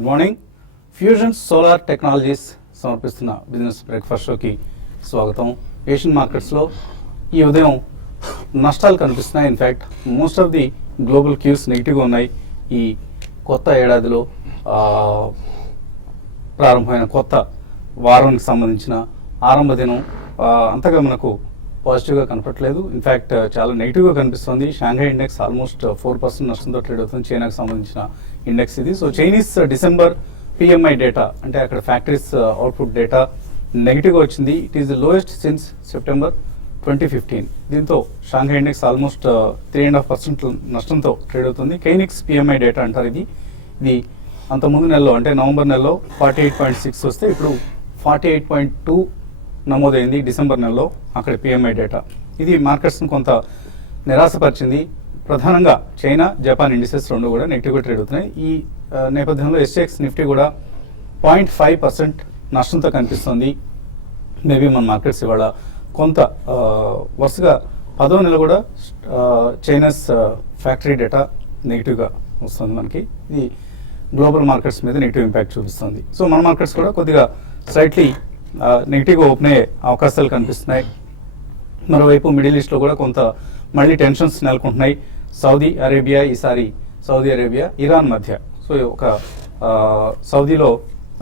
Good morning. Fusion solar technologies సమర్పిస్తున్న business breakfast షోకి స్వాగతం. ఏషియన్ మార్కెట్స్లో ఈ ఉదయం నష్టాలు కనిపిస్తున్నాయి. In fact most of the global cues నెగిటివ్గా ఉన్నాయి. ఈ కొత్త ఏడాదిలో ప్రారంభమైన కొత్త వారానికి సంబంధించిన ఆరంభ దినం అంతగా మనకు పాజిటివ్గా కనపట్లేదు. ఇన్ఫ్యాక్ట్ చాలా నెగిటివ్గా కనిపిస్తుంది. షాంఘై ఇండెక్స్ ఆల్మోస్ట్ 4% నష్టంతో ట్రేడ్ అవుతుంది. చైనాకు సంబంధించిన ఇండెక్స్ ఇది. So Chinese December PMI data అంటే అక్కడ ఫ్యాక్టరీస్ అవుట్పుట్ డేటా నెగిటివ్గా వచ్చింది. It is the lowest since September 2015. దీంతో షాంఘై ఇండెక్స్ ఆల్మోస్ట్ 3.5% నష్టంతో ట్రేడ్ అవుతుంది. కైనిక్స్ పిఎంఐ డేటా అంటారు. ఇది అంతకుముందు నెలలో అంటే నవంబర్ నెలలో 48.6 వస్తే ఇప్పుడు 48.2 నమోదైంది డిసెంబర్ నెలలో అక్కడ పిఎంఐ డేటా. ఇది మార్కెట్స్ను కొంత నిరాశపరిచింది. ప్రధానంగా చైనా, జపాన్ ఇండిసెస్ రెండు కూడా నెగిటివ్గా ట్రేడ్ అవుతున్నాయి. ఈ నేపథ్యంలో ఎస్ఎక్స్ నిఫ్టీ కూడా 0.5% నష్టంతో కనిపిస్తుంది. మేబీ మన మార్కెట్స్ ఇవాళ కొంత వరుసగా 10వ నెల కూడా చైనాస్ ఫ్యాక్టరీ డేటా నెగిటివ్గా వస్తుంది. మనకి ఇది గ్లోబల్ మార్కెట్స్ మీద నెగిటివ్ ఇంపాక్ట్ చూపిస్తుంది. సో మన మార్కెట్స్ కూడా కొద్దిగా స్లైట్లీ నెగిటివ్గా ఓపెన్ అయ్యే అవకాశాలు కనిపిస్తున్నాయి. మరోవైపు మిడిల్ ఈస్ట్లో కూడా కొంత మళ్ళీ టెన్షన్స్ నెలకొంటున్నాయి. సౌదీ అరేబియా, ఈసారి సౌదీ అరేబియా ఇరాన్ మధ్య. సో ఒక సౌదీలో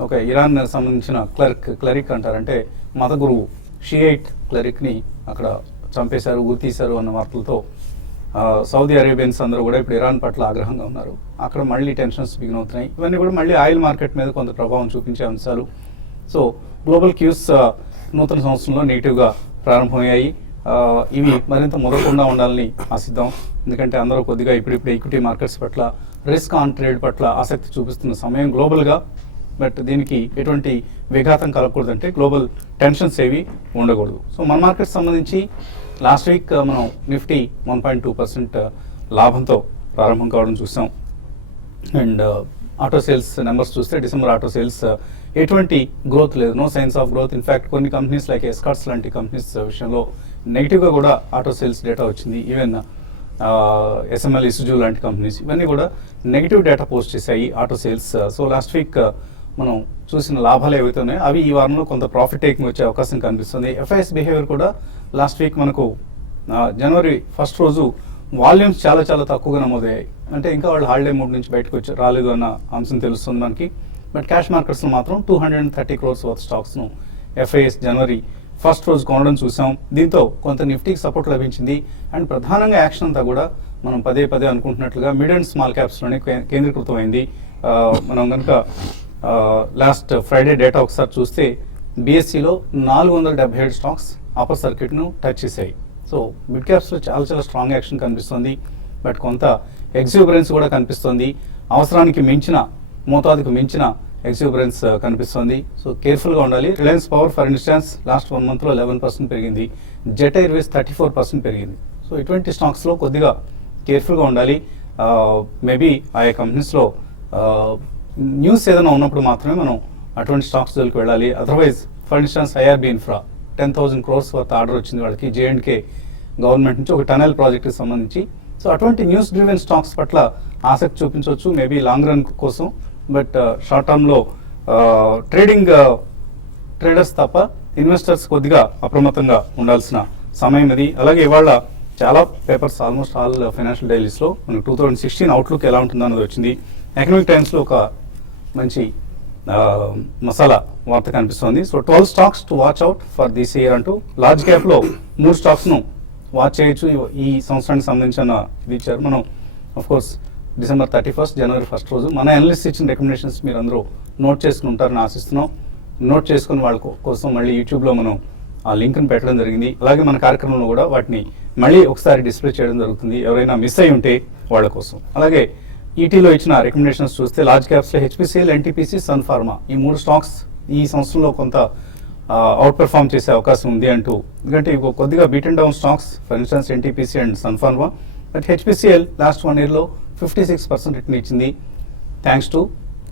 ఒక ఇరాన్ సంబంధించిన క్లరిక్ అంటారంటే మత గురువు షియైట్ క్లరిక్ని అక్కడ చంపేశారు, ఊతీశారు అన్న వార్తలతో సౌదీ అరేబియన్స్ అందరూ కూడా ఇప్పుడు ఇరాన్ పట్ల ఆగ్రహంగా ఉన్నారు. అక్కడ మళ్ళీ టెన్షన్స్ బిగిన్ అవుతున్నాయి. ఇవన్నీ కూడా మళ్ళీ ఆయిల్ మార్కెట్ మీద కొంత ప్రభావం చూపించే అంశాలు. సో గ్లోబల్ క్యూస్ నూతన సంవత్సరంలో నెగిటివ్గా ప్రారంభమయ్యాయి. ఇవి మరింత మొదలకుండా ఉండాలని ఆశిద్దాం. ఎందుకంటే అందరూ కొద్దిగా ఇప్పుడిప్పుడు ఈక్విటీ మార్కెట్స్ పట్ల, రిస్క్ ఆన్ ట్రేడ్ పట్ల ఆసక్తి చూపిస్తున్న సమయం గ్లోబల్గా. బట్ దీనికి ఎటువంటి విఘాతం కలగకూడదంటే గ్లోబల్ టెన్షన్స్ ఏవి ఉండకూడదు. సో మన మార్కెట్ సంబంధించి లాస్ట్ వీక్ మనం నిఫ్టీ 1.2% లాభంతో ప్రారంభం కావడం చూసాం. అండ్ ఆటో సేల్స్ నెంబర్స్ చూస్తే డిసెంబర్ ఆటో సేల్స్ ఎటువంటి గ్రోత్ లేదు, no signs of growth. In fact కొన్ని కంపెనీస్ లైక్ ఎస్కార్ట్స్ లాంటి కంపెనీస్ విషయంలో నెగిటివ్గా కూడా ఆటో సేల్స్ డేటా వచ్చింది. ఈవెన్ ఎస్ఎంఎల్, ఇసుజు లాంటి కంపెనీస్ ఇవన్నీ కూడా నెగిటివ్ డేటా పోస్ట్ చేశాయి auto sales. So last week మనం చూసిన లాభాలు ఏవైతే ఉన్నాయో అవి ఈ వారంలో కొంత ప్రాఫిట్ టేకింగ్ వచ్చే అవకాశం కనిపిస్తుంది. ఎఫ్ఐఎస్ బిహేవియర్ కూడా లాస్ట్ వీక్ మనకు జనవరి 1st రోజు వాల్యూమ్స్ చాలా చాలా తక్కువగా నమోదయ్యాయి. అంటే ఇంకా వాళ్ళు హాలిడే మూడ్ నుంచి బయటకు రాలేదు అన్న అంశం తెలుస్తుంది మనకి. బట్ క్యాష్ మార్కెట్స్లో మాత్రం 230 crores వర్త్ స్టాక్స్ను ఎఫ్ఐఎస్ జనవరి 1st రోజు కొనడం చూసాం. దీంతో కొంత నిఫ్టీకి సపోర్ట్ లభించింది. అండ్ ప్రధానంగా యాక్షన్ అంతా కూడా మనం పదే అనుకుంటున్నట్లుగా మిడ్ అండ్ స్మాల్ క్యాప్స్లోనే కేంద్రీకృతమైంది. మనం కనుక లాస్ట్ ఫ్రైడే డేటా ఒకసారి చూస్తే బిఎస్సిలో 477 స్టాక్స్ అప్పర్ సర్క్యూట్ను టచ్ చేశాయి. సో మిడ్ క్యాప్స్లో చాలా చాలా స్ట్రాంగ్ యాక్షన్ కనిపిస్తుంది. బట్ కొంత ఎగ్జూబరెన్స్ కూడా కనిపిస్తుంది. అవసరానికి మించిన, మోతాదుకు మించిన ఎగ్జూబరెన్స్ కనిపిస్తుంది. సో కేర్ఫుల్గా ఉండాలి. Reliance power for instance last 1 monthలో 11% పెరిగింది. జెట్ ఎయిర్వేస్ 34% పెరిగింది. సో ఇటువంటి స్టాక్స్లో కొద్దిగా కేర్ఫుల్గా ఉండాలి. మేబీ ఆయా కంపెనీస్లో న్యూస్ ఏదైనా ఉన్నప్పుడు మాత్రమే మనం అటువంటి స్టాక్స్ జోలికి వెళ్ళాలి. Otherwise for instance IRB infra 10,000 crores worth order వచ్చింది వాళ్ళకి జేఎండ్కే గవర్నమెంట్ నుంచి ఒక టనల్ ప్రాజెక్ట్కి సంబంధించి. సో అటువంటి న్యూస్ డ్రివెన్ స్టాక్స్ పట్ల ఆసక్తి చూపించవచ్చు మేబీ లాంగ్ రన్ కోసం. బట్ షార్ట్ టర్మ్లో ట్రేడర్స్ తప్ప ఇన్వెస్టర్స్ కొద్దిగా అప్రమత్తంగా ఉండాల్సిన సమయం ఇది. అలాగే ఇవాళ చాలా పేపర్స్ ఆల్మోస్ట్ ఆల్ ఫైనాన్షియల్ డైలీస్లో మనకు 2016 అవుట్లుక్ ఎలా ఉంటుందన్నది వచ్చింది. ఎకనామిక్ టైమ్స్లో ఒక మంచి మసాలా వార్త కనిపిస్తుంది. So 12 stocks to watch out for this year అంటూ లార్జ్ క్యాప్లో 3 స్టాక్స్ను వాచ్ చేయొచ్చు ఈ సంవత్సరానికి సంబంధించిన ఇది ఇచ్చారు. మనం కోర్స్ డిసెంబర్ 31st, జనవరి 1st రోజు మన అనలిస్ట్ ఇచ్చిన రికమెండేషన్స్ మీరు అందరూ నోట్ చేసుకుని ఉంటారని ఆశిస్తున్నాం. నోట్ చేసుకుని వాళ్ళ కోసం మళ్ళీ యూట్యూబ్లో మనం ఆ లింక్ని పెట్టడం జరిగింది. అలాగే మన కార్యక్రమంలో కూడా వాటిని మళ్ళీ ఒకసారి డిస్ప్లే చేయడం జరుగుతుంది ఎవరైనా మిస్ అయి ఉంటే వాళ్ళ కోసం. అలాగే ఈటీలో ఇచ్చిన రికమెండేషన్స్ చూస్తే లార్జ్ క్యాప్స్లో హెచ్పిసిఎల్, ఎన్టీపీసీ, సన్ ఫార్మా ఈ 3 స్టాక్స్ ఈ సంవత్సరంలో కొంత అవుట్ పెర్ఫార్మ్ చేసే అవకాశం ఉంది అంటూ. ఎందుకంటే ఇవి కొద్దిగా beat and down stocks, for instance NTPC and Sun Pharma. But HPCL last 1 yearలో 56% రిటర్న్ ఇచ్చింది thanks to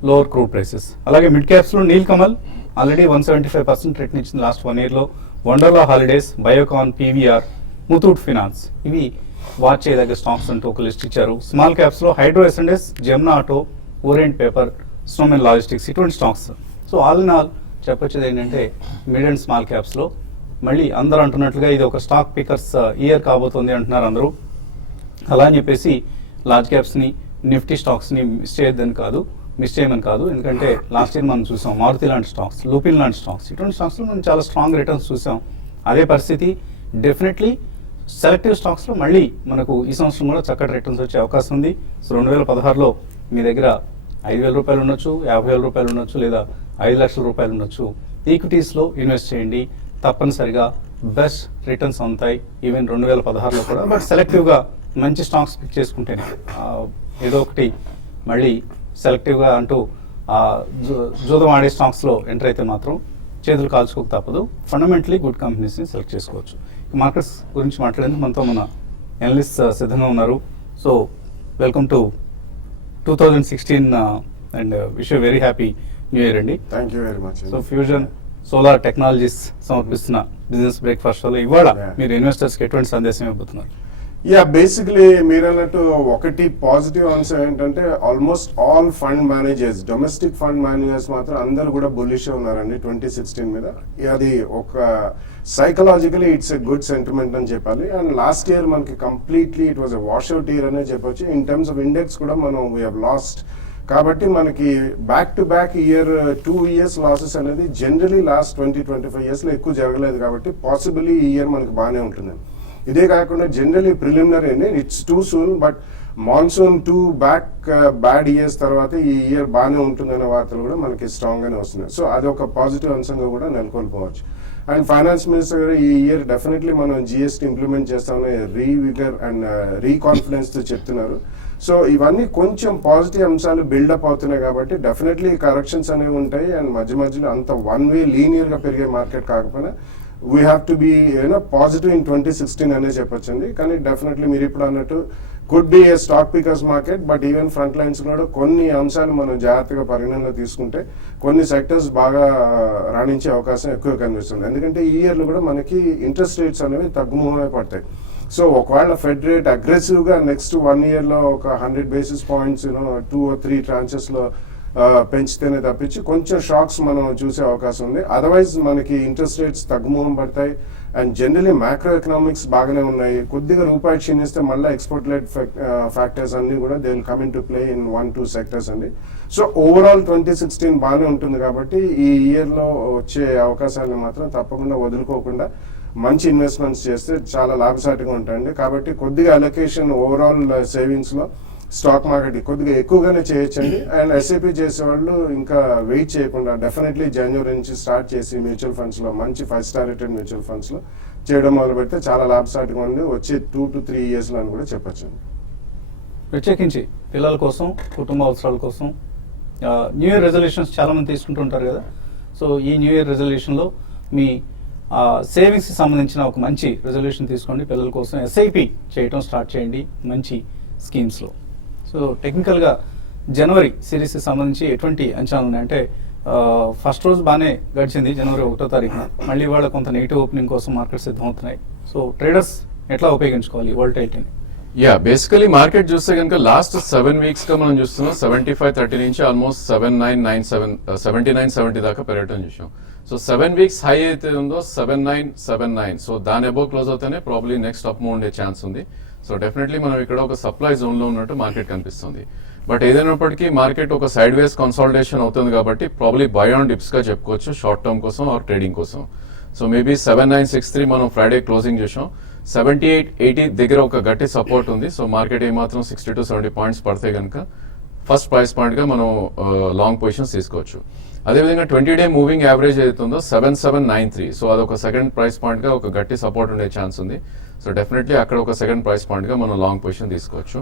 lower crude prices. అలాగే మిడ్ క్యాప్స్లో నీల్ కమల్ ఆల్రెడీ 175% రిటర్న్ ఇచ్చింది లాస్ట్ 1 yearలో. Wonderla holidays, Biocon, PVR, Muthoot finance ఇవి వాచ్ చేయదగ్గ స్టాక్స్ అంటూ ఒక లిస్ట్ ఇచ్చారు. స్మాల్ క్యాప్స్లో హైడ్రో ఎస్ఎండ్ఎస్, Jamna auto, Orient Paper, Snowman logistics, ఇటువంటి stocks. So all in all చెప్పొచ్చేది ఏంటంటే మిడ్ అండ్ స్మాల్ క్యాప్స్లో మళ్ళీ అందరూ అంటున్నట్లుగా ఇది ఒక స్టాక్ పికర్స్ ఇయర్ కాబోతుంది అంటున్నారు అందరూ. అలా అని చెప్పేసి లార్జ్ క్యాప్స్ని, నిఫ్టీ స్టాక్స్ని మిస్ చేయమని కాదు. ఎందుకంటే లాస్ట్ ఇయర్ మనం చూసాం మారుతి లాంటి స్టాక్స్, లూపిన్ లాంటి స్టాక్స్, ఇటువంటి స్టాక్స్లో మనం చాలా స్ట్రాంగ్ రిటర్న్స్ చూసాం. అదే పరిస్థితి డెఫినెట్లీ సెలెక్టివ్ స్టాక్స్లో మళ్ళీ మనకు ఈ సంవత్సరం కూడా చక్కటి రిటర్న్స్ వచ్చే అవకాశం ఉంది. సో 2016లో మీ దగ్గర 5,000 రూపాయలు ఉండొచ్చు, 50,000 రూపాయలు ఉండొచ్చు, లేదా 5 లక్షల రూపాయలు ఉండొచ్చు. ఈక్విటీస్లో ఇన్వెస్ట్ చేయండి, తప్పనిసరిగా బెస్ట్ రిటర్న్స్ ఉంటాయి ఈవెన్ 2016లో కూడా. బట్ సెలెక్టివ్గా మంచి స్టాక్స్ పిక్ చేసుకుంటేనే ఏదో ఒకటి మళ్ళీ సెలెక్టివ్గా అంటూ జూదం ఆడే స్టాక్స్లో ఎంటర్ అయితే మాత్రం చేతులు కాల్చుకోక తప్పదు. ఫండమెంటలీ గుడ్ కంపెనీస్ని సెలెక్ట్ చేసుకోవచ్చు. మార్కెట్స్ గురించి మాట్లాడేందుకు మనతో మన ఎనలిస్ట్ సిద్ధంగా ఉన్నారు. So welcome to 2016 and wish you very happy new year అండి. Thank you very much. So Fusion solar technologies సమర్పిస్తున్న బిజినెస్ బ్రేక్ఫాస్ట్ షోలో ఇవాళ మీరు ఇన్వెస్టర్స్కి ఎటువంటి సందేశం ఇవ్వబోతున్నారు? బేసిక్లీ మీరు అన్నట్టు ఒకటి పాజిటివ్ అంశం ఏంటంటే almost all fund managers, domestic fund managers మాత్రం అందరూ కూడా బుల్లిష్ ఉన్నారండి 2016 మీద. అది ఒక psychologically it's a good sentiment అని చెప్పాలి. అండ్ లాస్ట్ ఇయర్ మనకి completely it was a washout year అనే చెప్పొచ్చు. ఇన్ టర్మ్స్ ఆఫ్ ఇండెక్స్ కూడా మనం వీ హ్యావ్ లాస్ట్. కాబట్టి మనకి back to back year 2 years losses అనేది జనరలీ లాస్ట్ 20-25 yearsలో ఎక్కువ జరగలేదు. కాబట్టి పాసిబుల్లీ ఈ ఇయర్ మనకి బాగానే ఉంటుంది. ఇదే కాకుండా generally preliminary it's two soon, but monsoon 2 bad years తర్వాత ఈ ఇయర్ బాగానే ఉంటుందనే వార్తలు కూడా మనకి స్ట్రాంగ్గానే వస్తున్నాయి. సో అది ఒక పాజిటివ్ అంశంగా కూడా నెలకొల్పోవచ్చు. అండ్ ఫైనాన్స్ మినిస్టర్ గారు ఈ ఇయర్ డెఫినెట్లీ మనం జిఎస్టీ ఇంప్లిమెంట్ చేస్తామని రీవిగర్ అండ్ రీకాన్ఫిడెన్స్తో చెప్తున్నారు. సో ఇవన్నీ కొంచెం పాజిటివ్ అంశాలు బిల్డప్ అవుతున్నాయి. కాబట్టి డెఫినెట్లీ కరెక్షన్స్ అనేవి ఉంటాయి. అండ్ మధ్య మధ్యలో అంత వన్ వే లీనియర్గా పెరిగే మార్కెట్ కాకపోయినా we have to be positive in 2016 అనే చెప్పొచ్చండి. కానీ డెఫినెట్లీ మీరు ఇప్పుడు అన్నట్టు could be a stock pickers market, but even front lines కూడా కొన్ని అంశాలు మనం జాగ్రత్తగా పరిగణనలో తీసుకుంటే కొన్ని సెక్టర్స్ బాగా రాణించే అవకాశం ఎక్కువ కనిపిస్తుంది. ఎందుకంటే ఈ ఇయర్లో కూడా మనకి ఇంట్రెస్ట్ రేట్స్ అనేవి తగ్గుముఖమే పడతాయి. సో ఒకవేళ ఫెడ్ రేట్ అగ్రెసివ్గా నెక్స్ట్ 1 yearలో ఒక 100 basis points 2 or 3 tranchesలో పెంచితేనే తప్పించి కొంచెం షాక్స్ మనం చూసే అవకాశం ఉంది. అదర్వైజ్ మనకి ఇంట్రెస్ట్ రేట్స్ తగ్గుముఖం పడతాయి. అండ్ జనరలీ మ్యాక్రో ఎకనామిక్స్ బాగానే ఉన్నాయి. కొద్దిగా రూపాయి క్షీణిస్తే మళ్ళీ ఎక్స్పోర్ట్ లెడ్ ఫ్యాక్టర్స్ అన్ని కూడా they will come in to play in 1-2 sectors అండి. సో ఓవరాల్ 2016 బాగానే ఉంటుంది. కాబట్టి ఈ ఇయర్లో వచ్చే అవకాశాలను మాత్రం తప్పకుండా వదులుకోకుండా మంచి ఇన్వెస్ట్మెంట్స్ చేస్తే చాలా లాభసాటిగా ఉంటాయండి. కాబట్టి కొద్దిగా అలొకేషన్ ఓవరాల్ సేవింగ్స్లో స్టాక్ మార్కెట్ కొద్దిగా ఎక్కువగానే చేయొచ్చండి. అండ్ ఎస్ఐపి చేసేవాళ్ళు ఇంకా వెయిట్ చేయకుండా డెఫినెట్లీ జనవరి నుంచి స్టార్ట్ చేసి మ్యూచువల్ ఫండ్స్లో మంచి 5-star రేటెడ్ మ్యూచువల్ ఫండ్స్లో చేయడం మొదలు పెడితే చాలా లాభసాటిగా ఉంది వచ్చే 2-3 yearsలో అని కూడా చెప్పొచ్చండి. ప్రత్యేకించి పిల్లల కోసం, కుటుంబ అవసరాల కోసం న్యూ ఇయర్ రెజల్యూషన్స్ చాలామంది తీసుకుంటుంటారు కదా. సో ఈ న్యూ ఇయర్ రెజల్యూషన్లో మీ సేవింగ్స్కి సంబంధించిన ఒక మంచి రెజల్యూషన్ తీసుకోండి. పిల్లల కోసం ఎస్ఐపి చేయటం స్టార్ట్ చేయండి మంచి స్కీమ్స్లో. సో టెక్నికల్గా జనవరి సిరీస్కి సంబంధించి ఎటువంటి అంచనాలు ఉన్నాయంటే ఫస్ట్ రోజు బాగానే గడిచింది జనవరి 1వ తారీఖున. మళ్ళీ వాళ్ళ కొంత నెగిటివ్ ఓపెనింగ్ కోసం మార్కెట్ సిద్ధమవుతున్నాయి. సో ట్రేడర్స్ ఎట్లా ఉపయోగించుకోవాలి వోల్టైలిటీని? బేసికలీ మార్కెట్ చూస్తే కనుక లాస్ట్ 7 weeks గా మనం చూస్తున్నాం 75-30 నుంచి ఆల్మోస్ట్ 79-70 దాకా పెరగటం చూసాం. సో 7 weeks హై అయితే ఉందో 79-79, సో దాని అబోవ్ క్లోజ్ అవుతేనే ప్రాబ్లీ నెక్స్ట్ అప్ మూవ్ ఉండే ఛాన్స్ ఉంది. సో డెఫినెట్లీ మనం ఇక్కడ ఒక సప్లై జోన్ లో ఉన్నట్టు మార్కెట్ కనిపిస్తుంది. బట్ ఏదైనప్పటికీ మార్కెట్ ఒక సైడ్ వేస్ కన్సాలిడేషన్ అవుతుంది కాబట్టి ప్రాబ్లీ బై ఆన్ డిప్స్ గా చెప్పుకోవచ్చు షార్ట్ టర్మ్ కోసం ఆర్ ట్రేడింగ్ కోసం. సో మేబీ 7963 మనం ఫ్రైడే క్లోజింగ్ చేసాం. 78-80 దగ్గర ఒక గట్టి సపోర్ట్ ఉంది. సో మార్కెట్ ఏమాత్రం 60-70 పాయింట్స్ పడితే కనుక ఫస్ట్ ప్రైస్ పాయింట్ గా మనం లాంగ్ పొజిషన్స్ తీసుకోవచ్చు. అదేవిధంగా 20-day మూవింగ్ యావరేజ్ ఏదైతుందో 7793, సో అదొక సెకండ్ ప్రైస్ పాయింట్ గా ఒక గట్టి సపోర్ట్ ఉండే ఛాన్స్ ఉంది. సో డెఫినెట్లీ అక్కడ ఒక సెకండ్ ప్రైస్ పాయింట్ గా మనం లాంగ్ పొజిషన్ తీసుకోవచ్చు.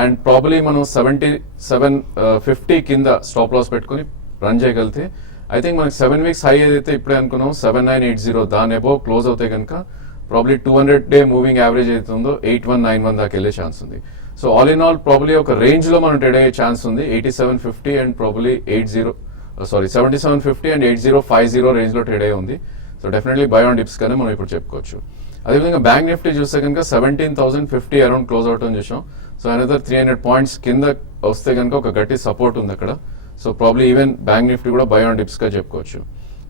అండ్ ప్రాబ్లీ మనం 7750 కింద స్టాప్ లాస్ పెట్టుకుని రన్ చేయగలిగితే ఐ థింక్ మనకి 7 weeks హై ఏదైతే ఇప్పుడే అనుకున్నాం 7980 దాని అబోవ్ క్లోజ్ అవుతే కనుక ప్రాబ్లీ 200-day మూవింగ్ యావరేజ్ అవుతుందో 8191 దాకా వెళ్ళే ఛాన్స్ ఉంది. So all in all probably ఒక రేంజ్ లో మనం ట్రేడ్ అయ్యే ఛాన్స్ ఉంది. 8750 అండ్ ప్రాబ్లీ 7750 అండ్ 8050 రేంజ్ లో ట్రేడ్ అయ్యి ఉంది. So definitely by on dips గానే మనం ఇప్పుడు చెప్పుకోవచ్చు. అదేవిధంగా బ్యాంక్ నిఫ్టీ చూస్తే కనుక 17,050 అరౌండ్ క్లోజ్ అవుట్ అని చూసాం. సో అనదర్ 300 పాయింట్స్ కింద వస్తే కనుక ఒక గట్టి సపోర్ట్ ఉంది అక్కడ. So probably even bank Nifty కూడా బై ఆన్ డిప్స్గా చెప్పుకోవచ్చు.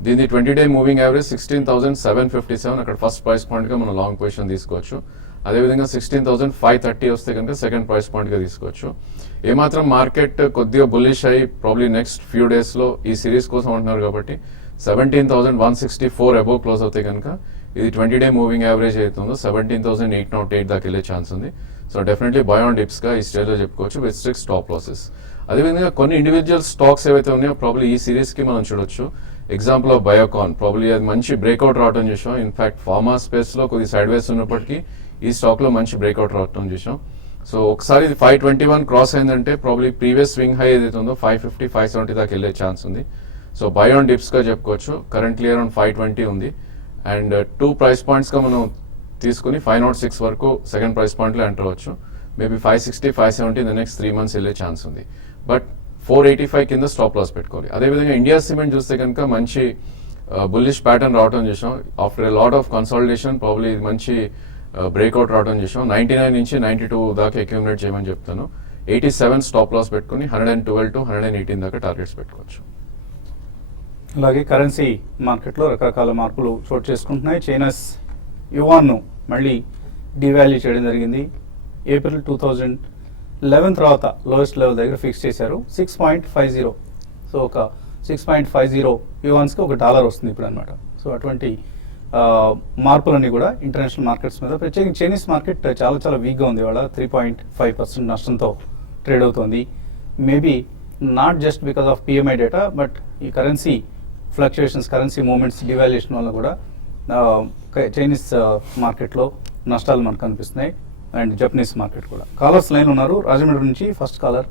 దీని 20-day మూవింగ్ యావరేజ్ 16,757, అక్కడ ఫస్ట్ ప్రైస్ పాయింట్గా మనం లాంగ్ పొజిషన్ తీసుకోవచ్చు. అదేవిధంగా 16,530 వస్తే కనుక సెకండ్ ప్రైస్ పాయింట్గా తీసుకోవచ్చు. ఏమాత్రం మార్కెట్ కొద్దిగా బుల్లిష్ అయ్యి ప్రాబ్లీ నెక్స్ట్ ఫ్యూ డేస్లో ఈ సిరీస్ కోసం అంటున్నారు కాబట్టి 17,164 అబోవ్ క్లోజ్ అవుతాయి కనుక ఇది 20-day మూవింగ్ యావరేజ్ అవుతుందో 17,808 దాకా వెళ్ళే ఛాన్స్ ఉంది. సో డెఫినెట్లీ బై ఆన్ డిప్స్గా ఈ స్టేజ్లో చెప్పుకోవచ్చు విత్ స్ట్రిక్ట్ స్టాప్ లాసెస్. అదేవిధంగా కొన్ని ఇండివిజువల్ స్టాక్స్ ఏవైతే ఉన్నాయో ప్రాబ్లీ ఈ సిరీస్కి మనం చూడొచ్చు. ఎగ్జాంపుల్ ఆఫ్ బయోకాన్, ప్రాబ్లీ అది మంచి బ్రేక్అవుట్ రావడం చూసాం. ఇన్ఫాక్ట్ ఫార్మా స్పేస్లో కొద్ది సైడ్ వేస్ ఉన్నప్పటికీ ఈ స్టాక్లో మంచి బ్రేక్అవుట్ రావడం చూసాం. సో ఒకసారి ఇది 521 క్రాస్ అయిందంటే ప్రాబ్లీ ప్రీవియస్ స్వింగ్ హై ఏదైతే ఉందో 550, 570 దాకా వెళ్ళే ఛాన్స్ ఉంది. సో బై ఆన్ డిప్స్గా చెప్పుకోవచ్చు. కరెంట్లీ అరౌండ్ 520 ఉంది. అండ్ 2 ప్రైస్ పాయింట్స్గా మనం తీసుకుని 506 వరకు సెకండ్ ప్రైస్ పాయింట్లో ఎంటర్ అవ్వచ్చు. మేబీ 560, 570 ద నెక్స్ట్ 3 months వెళ్ళే ఛాన్స్ ఉంది. బట్ 485 కింద స్టాప్ లాస్ పెట్టుకోవాలి. అదేవిధంగా ఇండియా సిమెంట్ చూస్తే కనుక మంచి బుల్లిష్ ప్యాటర్న్ రావడం చూసాం. After a lot of consolidation probably ఇది మంచి బ్రేక్అవుట్ రావడం చూసాం. 99 నుంచి 92 దాకా అక్యూమిలేట్ చేయమని చెప్తాను. 87 స్టాప్ లాస్ పెట్టుకుని 112 to 118 దాకా టార్గెట్స్ పెట్టుకోవచ్చు. అలాగే కరెన్సీ మార్కెట్లో రకరకాల మార్పులు చోటు చేసుకుంటున్నాయి. చైనాస్ యువాన్ను మళ్ళీ డివాల్యూ చేయడం జరిగింది. ఏప్రిల్ 2011 తర్వాత లోయెస్ట్ లెవెల్ దగ్గర ఫిక్స్ చేశారు 6.50. సో ఒక 6.50 యువాన్స్కి $1 వస్తుంది ఇప్పుడు అనమాట. సో అటువంటి మార్పులన్నీ కూడా ఇంటర్నేషనల్ మార్కెట్స్ మీద, ప్రత్యేకించి చైనీస్ మార్కెట్ చాలా చాలా వీక్గా ఉంది. ఇవాళ 3.5% నష్టంతో ట్రేడ్ అవుతుంది. Maybe not just because of PMI data, but ఈ currency fluctuations, currency movements, devaluation వల్ల కూడా చైనీస్ మార్కెట్లో నష్టాలు మనకు కనిపిస్తున్నాయి. అండ్ జపనీస్ మార్కెట్ కూడా. కాలర్స్ లైన్ ఉన్నారు. రాజమండ్రి నుంచి ఫస్ట్ కాలర్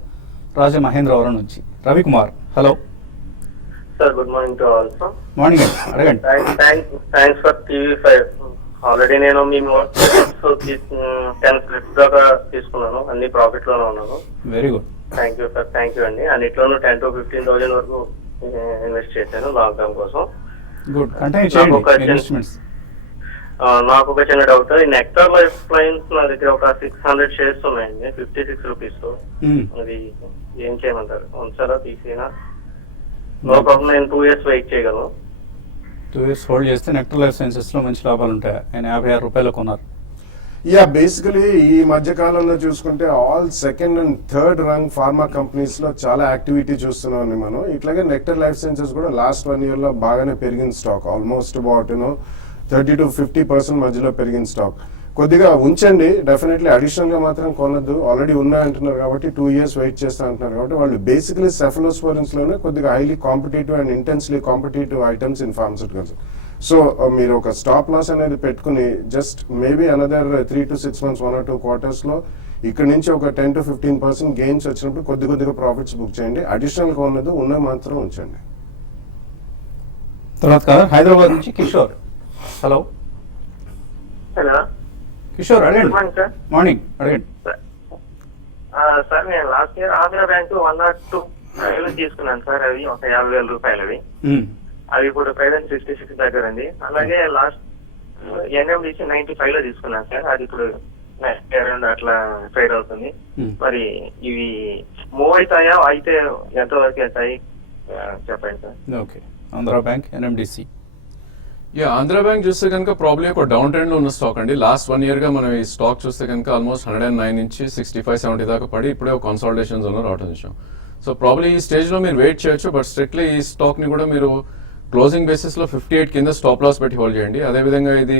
రాజమహేంద్రవరం నుంచి Ravikumar. Hello sir, good morning to all. Sir morning అండి, అడగండి. Thanks for TV5. ఆల్రెడీ నేను మీ నోట్స్ 10 స్లిప్స్ దాకా తీసుకున్నాను. అన్ని ప్రాఫిట్ లోనే ఉన్నాను. Very good. Thank you sir, thank you అండి. అన్నిట్లోనూ 10,000 to 15,000 వరకు ఇన్వెస్ట్ చేశాను లాంగ్ టర్మ్ కోసం. గుడ్, కంటిన్యూ చేయండి ఇన్వెస్ట్మెంట్స్. నాకు ఒక చిన్న డౌట్. ఈ నెక్టార్ లైఫ్ లైన్స్ నా దగ్గర ఒక 600 షేర్స్ ఉన్నాయండి, 56 రూపీస్. అది ఏం చేయమంటారు? ఉంచారా, తీసేనా? నో ప్రాబ్లం, నేను 2 years వెయిట్ చేయగలను. 2 years హోల్డ్ చేస్తే నెక్టర్ లైఫ్ సైన్సెస్లో మంచి లాభాలు ఉంటాయి. ఆయన ₹56 కొన్నారు. యా, బేసికలీ ఈ మధ్య కాలంలో చూసుకుంటే all second and third rank pharma companies లో చాలా యాక్టివిటీ చూస్తున్నాం మనం. ఇట్లాగే నెక్టర్ లైఫ్ సైన్సెస్ కూడా లాస్ట్ 1 year లో బాగానే పెరిగిన స్టాక్. ఆల్మోస్ట్ అబౌట్ 30 to 50% మధ్యలో పెరిగిన స్టాక్. కొద్దిగా ఉంచండి, డెఫినెట్లీ అడిషనల్ గా మాత్రం కొనద్దు. ఆల్రెడీ ఉన్నాయంటున్నారు కాబట్టి 2 years వెయిట్ చేస్తా అంటున్నారు కాబట్టి వాళ్ళు బేసికలీ సెఫలోస్పోరిన్స్ లోనే కొద్దిగా highly competitive and intensely competitive items in pharmaceuticals. So మీరు ఒక స్టాప్ లాస్ అనేది పెట్టుకుని just maybe another 3 to 6 months, 1 or 2 quarters లో ఇక్కడ నుంచి ఒక 10 to 15% గెయిన్స్ వచ్చినప్పుడు కొద్దిగా ప్రాఫిట్స్ బుక్ చేయండి. అడిషనల్ గా ఉన్నది ఉన్న మాత్రం ఉంచండి. తర్వాత కాలర్ హైదరాబాద్ నుంచి Kishore. Hello hello Kishore, good అడగండి. Morning sir. మార్నింగ్, అడగండి. సార్, నేను లాస్ట్ ఇయర్ ఆంధ్ర బ్యాంక్ 102 తీసుకున్నాను సార్. అవి ఒక 50,000 రూపాయలవి. అవి ఇప్పుడు ప్రైవేట్ 66 దగ్గర ఉంది. అలాగే లాస్ట్ NMDC 95 లో తీసుకున్నాను సార్. అది ఇప్పుడు అరౌండ్ అట్లా ట్రేడ్ అవుతుంది. మరి ఇవి మూవ్ అవుతాయా? అయితే ఎంతవరకు అవుతాయి చెప్పండి sir. Okay, Andhra bank, NMDC. Andhra bank చూస్తే కనుక ప్రాబ్లీ ఒక డౌన్ ట్రెండ్ లో ఉన్న స్టాక్ అండి. లాస్ట్ 1 year గా మనం ఈ స్టాక్ చూస్తే కనుక ఆల్మోస్ట్ 109 నుంచి 65-70 దాకా పడి ఇప్పుడే ఒక కన్సాలిడేషన్ జోన్ లో రావడం చూసాం. సో ప్రాబ్లీ ఈ స్టేజ్ లో మీరు వెయిట్ చేయొచ్చు. బట్ స్ట్రిక్ట్లీ ఈ స్టాక్ ని కూడా మీరు క్లోజింగ్ బేసిస్ లో 58 కింద స్టాప్ లాస్ పెట్టి హోల్డ్ చేయండి. అదేవిధంగా ఇది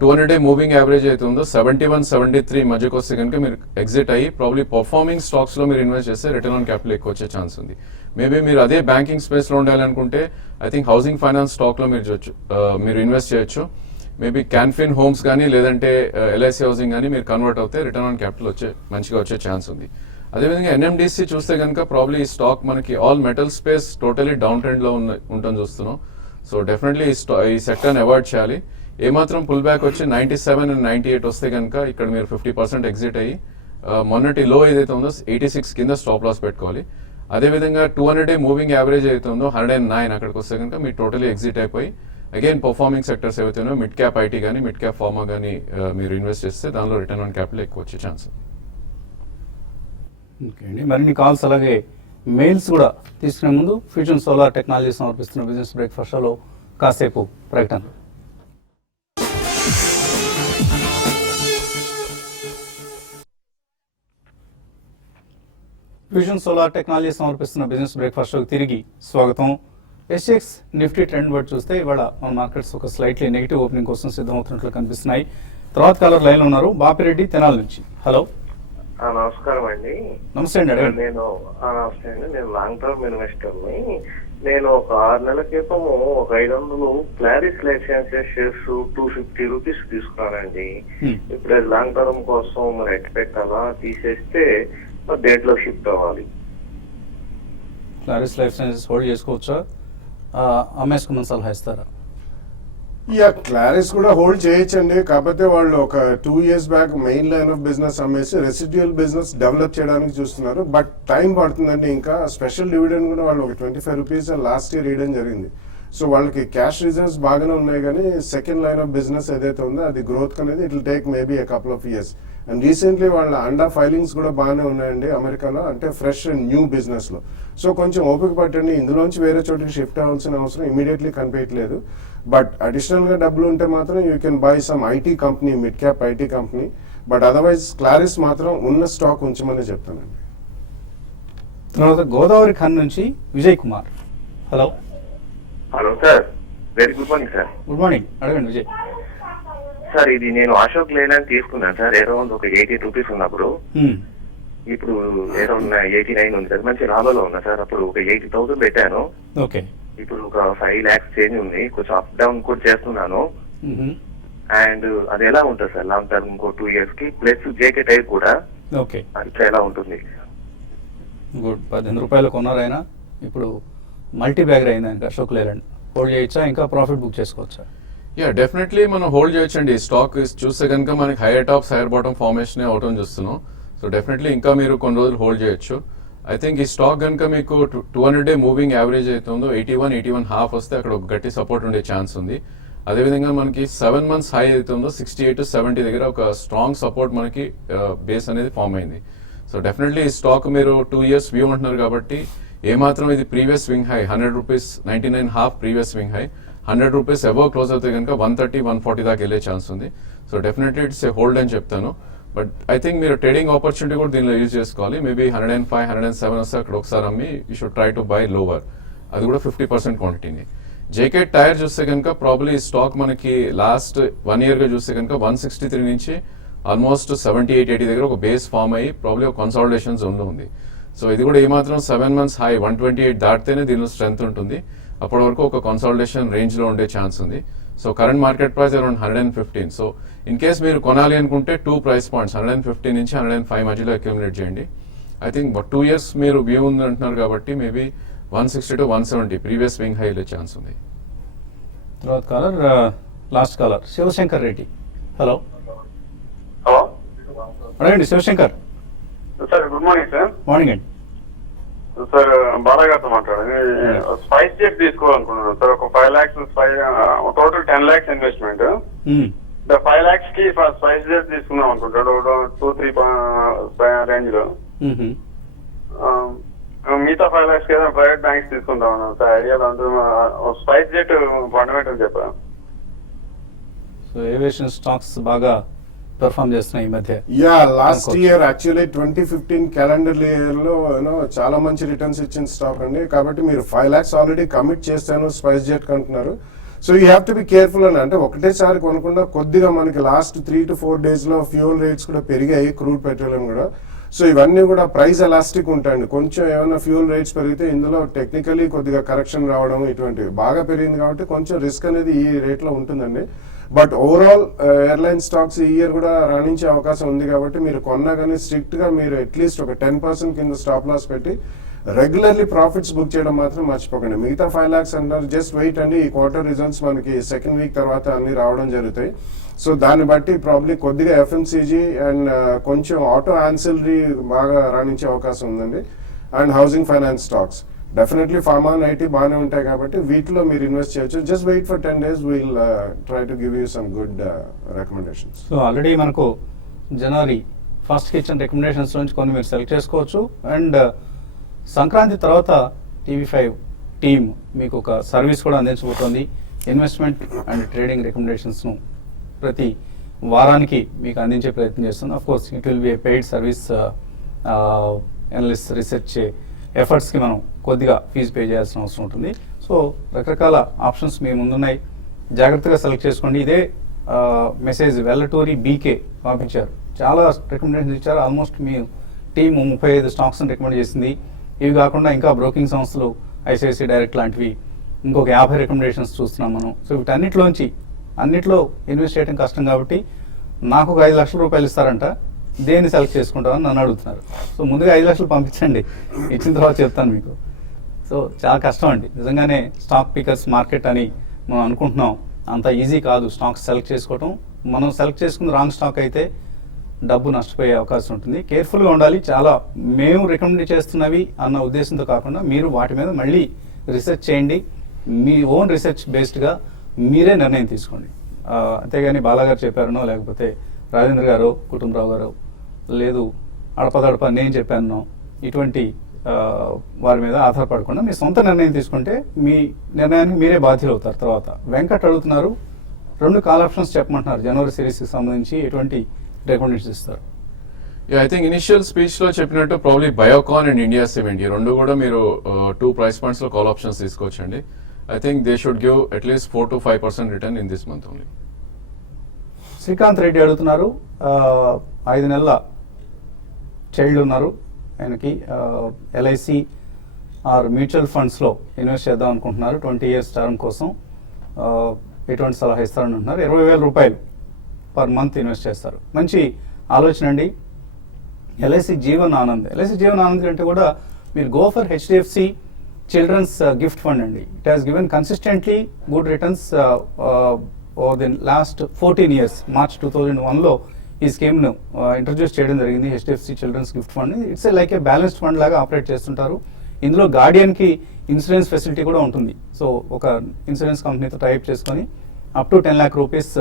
200-day మూవింగ్ యావరేజ్ అయితే ఉందో 71-73 మధ్యకు వస్తే కనుక మీరు ఎగ్జిట్ అయ్యి ప్రాబ్లీ పర్ఫార్మింగ్ స్టాక్స్ లో మీరు ఇన్వెస్ట్ చేస్తే రిటర్న్ ఆన్ క్యాపిటల్ ఎక్కువ వచ్చే ఛాన్స్ ఉంది. మేబీ మీరు అదే బ్యాంకింగ్ స్పేస్ లో ఉండాలనుకుంటే I think housing finance stock లో మీరు ఇన్వెస్ట్ చేయొచ్చు. మేబీ క్యాన్ఫిన్ హోమ్స్ కానీ లేదంటే LIC హౌసింగ్ కానీ మీరు కన్వర్ట్ అవుతే రిటర్న్ ఆన్ క్యాపిటల్ మంచిగా వచ్చే ఛాన్స్ ఉంది. అదేవిధంగా NMDC చూస్తే కనుక ప్రాబ్లీ ఈ స్టాక్ మనకి all metal space totally down trend లో ఉంటుంది చూస్తున్నాం. సో డెఫినెట్లీ ఈ సెక్టర్ని అవాయిడ్ చేయాలి. ఏమాత్రం పుల్ బ్యాక్ వచ్చి 97 and 98 వస్తే కనుక ఇక్కడ మీరు 50% ఎగ్జిట్ అయ్యి మొన్నటి లో ఏదైతే ఉందో 86 కింద స్టాప్ లాస్ పెట్టుకోవాలి. అదేవిధంగా 200-day మూవింగ్ యావరేజ్ అయితే ఉందో 109 అక్కడికి వస్తే కనుక మీరు టోటలీ ఎగ్జిట్ అయిపోయి అగైన్ పర్ఫార్మింగ్ సెక్టర్స్ ఏవైతే ఉన్నాయో మిడ్ క్యాప్ IT కానీ మిడ్ క్యాప్ ఫార్మా కానీ మీరు ఇన్వెస్ట్ చేస్తే దానిలో రిటర్న్ ఆన్ క్యాపిటల్ ఎక్కువ వచ్చే ఛాన్స్. ఓకే అండి, మరిన్ని కాల్స్ అలాగే మెయిల్స్ కూడా తీసుకునే ముందు ఫ్యూజన్ సోలార్ టెక్నాలజీ సమర్పిస్తున్న బిజినెస్ బ్రేక్ఫాస్ట్ షోలో కాసేపు ప్రకటన. ఫ్యూజన్ సోలార్ టెక్నాలజీ సమర్పిస్తున్న బిజినెస్ బ్రేక్ఫాస్ట్ షోకి తిరిగి స్వాగతం. ఎస్ఎక్స్ నిఫ్టీ ట్రెండ్ బట్టి చూస్తే ఇవాళ మన మార్కెట్స్ ఒక స్లైట్లీ నెగిటివ్ ఓపెనింగ్ కోసం సిద్ధమవుతున్నట్లు కనిపిస్తున్నాయి. తర్వాత కాలర్ లైన్ లో ఉన్నారు, బాపిరెడ్డి తెనాలి నుంచి. హలో, నమస్కారం అండి. నమస్తే అండి. అడగండి. నమస్తే అండి, నేను లాంగ్ టర్మ్ ఇన్వెస్టర్ని. నేను ఒక 6 నెలల క్రితము ఒక 500 Claris life sciences shares 250 rupees తీసుకున్నానండి. ఇప్పుడు అది లాంగ్ టర్మ్ కోసం మరి ఎక్స్పెక్ట్ అలా తీసేస్తే మరి దేంట్లో షిఫ్ట్ అవ్వాలి? క్లారిస్ లైఫ్ సైన్సెస్ హోల్డ్ చేసుకోవచ్చా, అమ్మేసుకోమని సలహా ఇస్తారా? క్లారిస్ కూడా హోల్డ్ చేయొచ్చండి. కాకపోతే వాళ్ళు ఒక 2 years back main line of business అమ్మేసి రెసిడ్యూయల్ బిజినెస్ డెవలప్ చేయడానికి చూస్తున్నారు. బట్ టైం పడుతుందండి. ఇంకా స్పెషల్ డివిడెండ్ కూడా వాళ్ళు ఒక 25 రూపీస్ లాస్ట్ ఇయర్ ఇవ్వడం జరిగింది. సో వాళ్ళకి క్యాష్ రిజర్వ్స్ బాగానే ఉన్నాయి, కానీ సెకండ్ లైన్ ఆఫ్ బిజినెస్ ఏదైతే ఉందో అది గ్రోత్ అనేది it will take maybe a couple of years. And recently వాళ్ళ అండా ఫైలింగ్స్ కూడా బాగానే ఉన్నాయండి అమెరికాలో, అంటే ఫ్రెష్ అండ్ న్యూ బిజినెస్ లో. సో కొంచెం ఓపిక పట్టండి. ఇందులోంచి వేరే చోటికి షిఫ్ట్ అవ్వాల్సిన అవసరం ఇమీడియట్లీ కనిపించట్లేదు. బట్ అడిషనల్ గా డబ్బులు ఉంటే మాత్రం you can by some IT company, mid cap IT company. But otherwise Claris మాత్రం ఉన్న స్టాక్ ఉంచమని చెప్తానండి. తర్వాత గోదావరి ఖాన్ నుంచి Vijay Kumar. Hello. Hello sir, very good morning sir. Good morning, అడగండి విజయ్. సార్, ఇది నేను అశోక్ లేలాండ్ తీసుకున్నాను సార్. అరౌండ్ ఒక 80 రూపీస్ ఉన్నప్పుడు, ఇప్పుడు అరౌండ్ 89 ఉంది సార్. మంచి లాభంలో ఉన్నా సార్. అప్పుడు ఒక 80,000 పెట్టాను. ఓకే. ఇప్పుడు ఒక 5 lakhs చేంజ్ ఉంది. కొంచెం అప్ డౌన్ కూడా చేస్తున్నాను. అండ్ అది ఎలా ఉంటుంది సార్ లాంగ్ టర్మ్ ఇంకో 2 years కి? ప్లస్ జేకే టైర్ కూడా ఓకే, అది ఎలా ఉంటుంది? గుడ్. 18 రూపాయలు కొన్నారైనా ఇప్పుడు మల్టీ బ్యాగర్ అయింది ఇంకా అశోక్ లేలాండ్. హోల్డ్ చేయొచ్చా, ఇంకా ప్రాఫిట్ బుక్ చేసుకోవచ్చా? డెఫినెట్లీ మనం హోల్డ్ చేయొచ్చండి. స్టాక్ చూస్తే కనుక మనకి hire tops hire bottom formation అవటం చూస్తున్నాం. సో డెఫినెట్లీ ఇంకా మీరు కొన్ని రోజులు హోల్డ్ చేయొచ్చు. ఐ థింక్ ఈ స్టాక్ కనుక మీకు 200-day మూవింగ్ యావరేజ్ అవుతుందో 81-81.5 వస్తే అక్కడ ఒక గట్టి సపోర్ట్ ఉండే ఛాన్స్ ఉంది. అదేవిధంగా మనకి 7 months హై అవుతుందో 68-70 దగ్గర ఒక స్ట్రాంగ్ సపోర్ట్ మనకి బేస్ అనేది ఫామ్ అయింది. సో డెఫినెట్లీ ఈ స్టాక్ మీరు 2 years వ్యూ అంటున్నారు కాబట్టి ఏమాత్రం ఇది previous swing high 100 rupees 99.5 previous swing high 100 rupees above close అవుతే కనుక 130-140 దాకా వెళ్ళే ఛాన్స్ ఉంది. So definitely it's a hold అని చెప్తాను. బట్ ఐ థింక్ మీరు ట్రేడింగ్ ఆపర్చునిటీ కూడా దీనిలో యూజ్ చేసుకోవాలి. మేబీ 105-107 వస్తే అక్కడ ఒకసారి అమ్మి you should try to buy lower. అది కూడా 50% క్వాంటిటీని. జేకే టైర్ చూస్తే కనుక ప్రాబ్లీ ఈ స్టాక్ మనకి లాస్ట్ 1 year గా చూస్తే కనుక 163 నుంచి ఆల్మోస్ట్ 78-80 దగ్గర ఒక బేస్ ఫామ్ అయ్యి ప్రాబ్లీ ఒక కన్సాలిడేషన్ జోన్లో ఉంది. సో ఇది కూడా ఏమాత్రం 7 months హై 128 దాటితేనే దీనిలో స్ట్రెంత్ ఉంటుంది. అప్పటి వరకు ఒక కన్సాలిడేషన్ రేంజ్లో ఉండే ఛాన్స్ ఉంది. So current market price around 115. So in case మీరు కొనాలి అనుకుంటే 2 price points 115 నుంచి 105 మధ్యలో అక్యూములేట్ చేయండి. ఐ థింక్ 2 years మీరు వ్యూ ఉంది అంటున్నారు కాబట్టి మేబీ 160-170 ప్రీవియస్ స్వింగ్ హై వెళ్ళే ఛాన్స్ ఉంది. తర్వాత caller, last caller Shivashankar Reddy. Hello. Hello, అడగండి Shivashankar. Sir good morning sir. Morning అండి. సార్ బాలాగారితో మాట్లాడండి. స్పైస్ జెట్ తీసుకోవాలనుకున్నాను సార్. ఒక 5 lakhs total 10 lakhs investment. 5 lakhs కి స్పైస్ జెట్ తీసుకుందాం అనుకుంటాడు 2-3 రేంజ్ లో. మిగతా 5 lakhs కి ప్రైవేట్ బ్యాంక్స్ తీసుకుంటాం sir. Idea spice jet fundamental చెప్పాను. సో ఏవియేషన్ స్టాక్స్ బాగా పెర్ఫామ్ చేస్తున్నాయి ఈ మధ్య. Last year actually 2015 calendar year లో చాలా మంచి రిటర్న్స్ ఇచ్చిన స్టాక్ అండి. కాబట్టి మీరు 5 lakhs ఆల్రెడీ కమిట్ చేస్తాను స్పైస్ జెట్ అంటున్నారు. So you have to be careful అని. అంటే ఒకటేసారి కొనకుండా కొద్దిగా మనకి లాస్ట్ 3 to 4 days లో ఫ్యూయల్ రేట్స్ కూడా పెరిగాయి, క్రూడ్ పెట్రోలియం కూడా. సో ఇవన్నీ కూడా ప్రైస్ ఎలాస్టిక్ ఉంటాయండి. కొంచెం ఏమైనా ఫ్యూయల్ రేట్స్ పెరిగితే ఇందులో టెక్నికలీ కొద్దిగా కరెక్షన్ రావడం ఇటువంటివి బాగా పెరిగింది కాబట్టి కొంచెం రిస్క్ అనేది ఈ రేట్ లో ఉంటుందండి. బట్ ఓవరాల్ ఎయిర్లైన్ స్టాక్స్ ఈ ఇయర్ కూడా రాణించే అవకాశం ఉంది కాబట్టి మీరు కొన్నా కానీ స్ట్రిక్ట్ గా మీరు అట్లీస్ట్ ఒక 10% కింద స్టాప్ లాస్ పెట్టి రెగ్యులర్లీ ప్రాఫిట్స్ బుక్ చేయడం మాత్రం మర్చిపోకండి. మిగతా 5 lakhs అంటారు, జస్ట్ వెయిట్ అండి. ఈ క్వార్టర్ రిజల్ట్స్ మనకి 2nd week తర్వాత అన్ని రావడం జరుగుతాయి. సో దాన్ని బట్టి ప్రాబ్లీ కొద్దిగా ఎఫ్ఎంసీజీ అండ్ కొంచెం ఆటో యాన్సిలరీ బాగా రాణించే అవకాశం ఉందండి. And housing finance stocks definitely pharma and IT బాగానే ఉంటాయి కాబట్టి వీటిలో మీరు ఇన్వెస్ట్ చేయొచ్చు. Just wait for 10 days, will try to give you some good recommendations. So already మనకు జనవరి 1st ఇచ్చిన రికమెండేషన్స్ నుంచి కొన్ని మీరు సెలెక్ట్ చేసుకోవచ్చు. అండ్ సంక్రాంతి తర్వాత టీవీ5 టీమ్ మీకు ఒక సర్వీస్ కూడా అందించబోతోంది. ఇన్వెస్ట్మెంట్ అండ్ ట్రేడింగ్ రికమెండేషన్స్ను ప్రతి వారానికి మీకు అందించే ప్రయత్నం చేస్తుంది. Of course it will be a paid service. Analyst research ఎఫర్ట్స్కి మనం కొద్దిగా ఫీజు పే చేయాల్సిన అవసరం ఉంటుంది. సో రకరకాల ఆప్షన్స్ మీ ముందున్నాయి, జాగ్రత్తగా సెలెక్ట్ చేసుకోండి. ఇదే మెసేజ్ వెల్లటూరి బీకే పంపించారు, చాలా రికమెండేషన్ ఇచ్చారు. ఆల్మోస్ట్ మీ టీమ్ 35 స్టాక్స్ని రికమెండ్ చేసింది. ఇవి కాకుండా ఇంకా బ్రోకింగ్ సంస్థలు ఐసిఐసిఐ డైరెక్ట్ లాంటివి ఇంకొక 50 రికమెండేషన్స్ చూస్తున్నాం మనం. సో వీటన్నిటిలోంచి అన్నిట్లో ఇన్వెస్ట్ చేయడం కష్టం కాబట్టి నాకు ఒక 5 లక్షల రూపాయలు ఇస్తారంట, దేన్ని సెలెక్ట్ చేసుకుంటామని నన్ను అడుగుతున్నారు. సో ముందుగా 5 లక్షలు పంపించండి, ఇచ్చిన తర్వాత చెప్తాను మీకు. సో చాలా కష్టం అండి నిజంగానే. స్టాక్ పికర్స్ మార్కెట్ అని మనం అనుకుంటున్నాం, అంత ఈజీ కాదు స్టాక్స్ సెలెక్ట్ చేసుకోవటం. మనం సెలెక్ట్ చేసుకున్న రాంగ్ స్టాక్ అయితే డబ్బు నష్టపోయే అవకాశం ఉంటుంది. కేర్ఫుల్గా ఉండాలి. చాలా మేము రికమెండ్ చేస్తున్నవి అన్న ఉద్దేశంతో కాకుండా మీరు వాటి మీద మళ్ళీ రీసెర్చ్ చేయండి. మీ ఓన్ రీసెర్చ్ బేస్డ్గా మీరే నిర్ణయం తీసుకోండి. అంతేగాని బాలాగారు చెప్పారనో లేకపోతే రాజేంద్ర గారు కుటుంబరావు గారు లేదు అడపదడప నేను చెప్పాను ఇటువంటి వారి మీద ఆధారపడకుండా మీ సొంత నిర్ణయం తీసుకుంటే మీ నిర్ణయానికి మీరే బాధ్యులు అవుతారు. తర్వాత వెంకట్ అడుగుతున్నారు, 2 కాల్ ఆప్షన్స్ చెప్పమంటున్నారు. జనవరి సిరీస్కి సంబంధించి ఎటువంటి రికమెండేషన్స్ ఇస్తారు? ఐ థింక్ ఇనిషియల్ స్పీచ్ లో చెప్పినట్టు probably Biocon and India cement ఈ 2 కూడా మీరు 2 ప్రైస్ పాయింట్స్ లో కాల్ ఆప్షన్స్ తీసుకోవచ్చండి. I think they should give at least 4 to 5% return in this month only. Srikanth Reddy అడుగుతున్నారు, 5 నెలల చైల్డ్ ఉన్నారు ఆయనకి, ఎల్ఐసి ఆర్ మ్యూచువల్ ఫండ్స్లో ఇన్వెస్ట్ చేద్దాం అనుకుంటున్నారు 20 years టర్మ్ కోసం. ఎటువంటి సలహా ఇస్తారని అంటున్నారు. 20,000 రూపాయలు పర్ మంత్ ఇన్వెస్ట్ చేస్తారు. మంచి ఆలోచన అండి. ఎల్ఐసి జీవన్ ఆనంద్, ఎల్ఐసి జీవన్ ఆనంద్ అంటే కూడా మీరు go for HDFC children's gift fund అండి. It has given consistently good returns over the last 14 years. March 2001లో ఈ స్కీమ్ను ఇంట్రడ్యూస్ చేయడం జరిగింది, HDFC children's gift fund. It's like a balanced fund లాగా ఆపరేట్ చేస్తుంటారు. ఇందులో గార్డియన్కి ఇన్సూరెన్స్ ఫెసిలిటీ కూడా ఉంటుంది. సో ఒక ఇన్సూరెన్స్ కంపెనీతో టైప్ చేసుకొని అప్ టు 10 lakh రూపీస్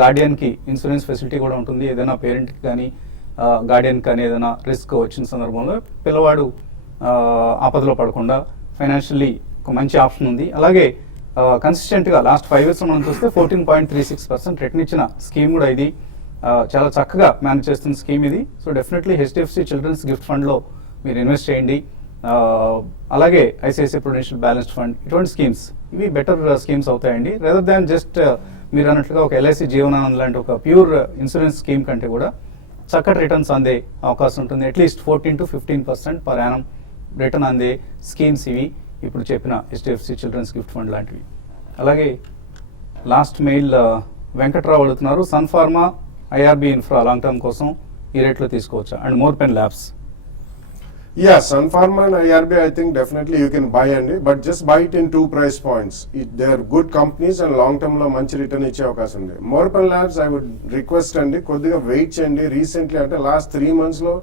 గార్డియన్కి ఇన్సూరెన్స్ ఫెసిలిటీ కూడా ఉంటుంది. ఏదైనా పేరెంట్కి కానీ గార్డియన్కి కానీ ఏదైనా రిస్క్ వచ్చిన సందర్భంలో పిల్లవాడు ఆపదలో పడకుండా ఫైనాన్షియల్లీ ఒక మంచి ఆప్షన్ ఉంది. అలాగే కన్సిస్టెంట్గా లాస్ట్ 5 years మనం చూస్తే 14.36% రిటర్న్ ఇచ్చిన స్కీమ్ కూడా ఇది. చాలా చక్కగా మేనేజ్ చేస్తున్న స్కీమ్ ఇది. So definitely HDFC children's gift ఫండ్లో మీరు ఇన్వెస్ట్ చేయండి. అలాగే ఐసిఐసిఐ ప్రుడెన్షియల్ బ్యాలెన్స్డ్ ఫండ్, ఇటువంటి స్కీమ్స్ ఇవి బెటర్ స్కీమ్స్ అవుతాయండి. రెదర్ దాన్ జస్ట్ మీరు అన్నట్లుగా ఒక ఎల్ఐసి జీవనానంద్ లాంటి ఒక ప్యూర్ ఇన్సూరెన్స్ స్కీమ్ కంటే కూడా చక్కటి రిటర్న్స్ అందే అవకాశం ఉంటుంది. At least 14 to 15% per annum return అందే స్కీమ్స్ ఇవి ఇప్పుడు చెప్పిన హెచ్డిఎఫ్సి చిల్డ్రన్స్ గిఫ్ట్ ఫండ్ లాంటివి. అలాగే లాస్ట్ మెయిల్ వెంకట్రావు అడుగుతున్నారు, Sun Pharma IRB infra long term కోసం ఈ రేట్లో తీసుకోవచ్చా? And Morepen labs. Yeah, Sun Pharma and IRB, I think definitely you can buy and but just buy it in 2 price points. They are good companies and long term lo manchi return iche avakasam undi. Morpan Labs I would request andi koddiga wait cheyandi. Recently ante last 3 months lo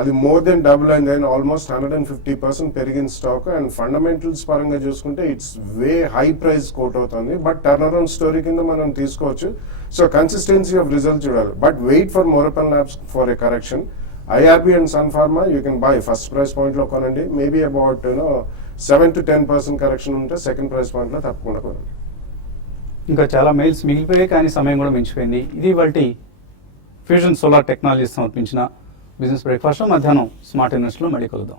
అది more than double and then almost 150% పెరిగిన stock. And fundamentals పరంగా చూసుకుంటే it's way high price quote అవుతుంది, but turn around story కింద మనం తీసుకోవచ్చు. So consistency of result చూడాలి, but wait for Morepen labs for a correction. IRB and Sun Pharma you can buy first price point లో కొనండి. Maybe about 7 to 10% correction ఉంటే second price point లో తప్పకుండా కొనండి. ఇంకా చాలా మెయిల్స్ మిగిలిపోయాయి కానీ సమయం కూడా మించిపోయింది. ఇది వాటి ఫ్యూజన్ సోలార్ టెక్నాలజీస్ సమర్పించిన బిజినెస్ బ్రేక్ఫాస్ట్. మధ్యాహ్నం స్మార్ట్ ఇన్వెస్ట్లో మళ్ళీ కలుద్దాం.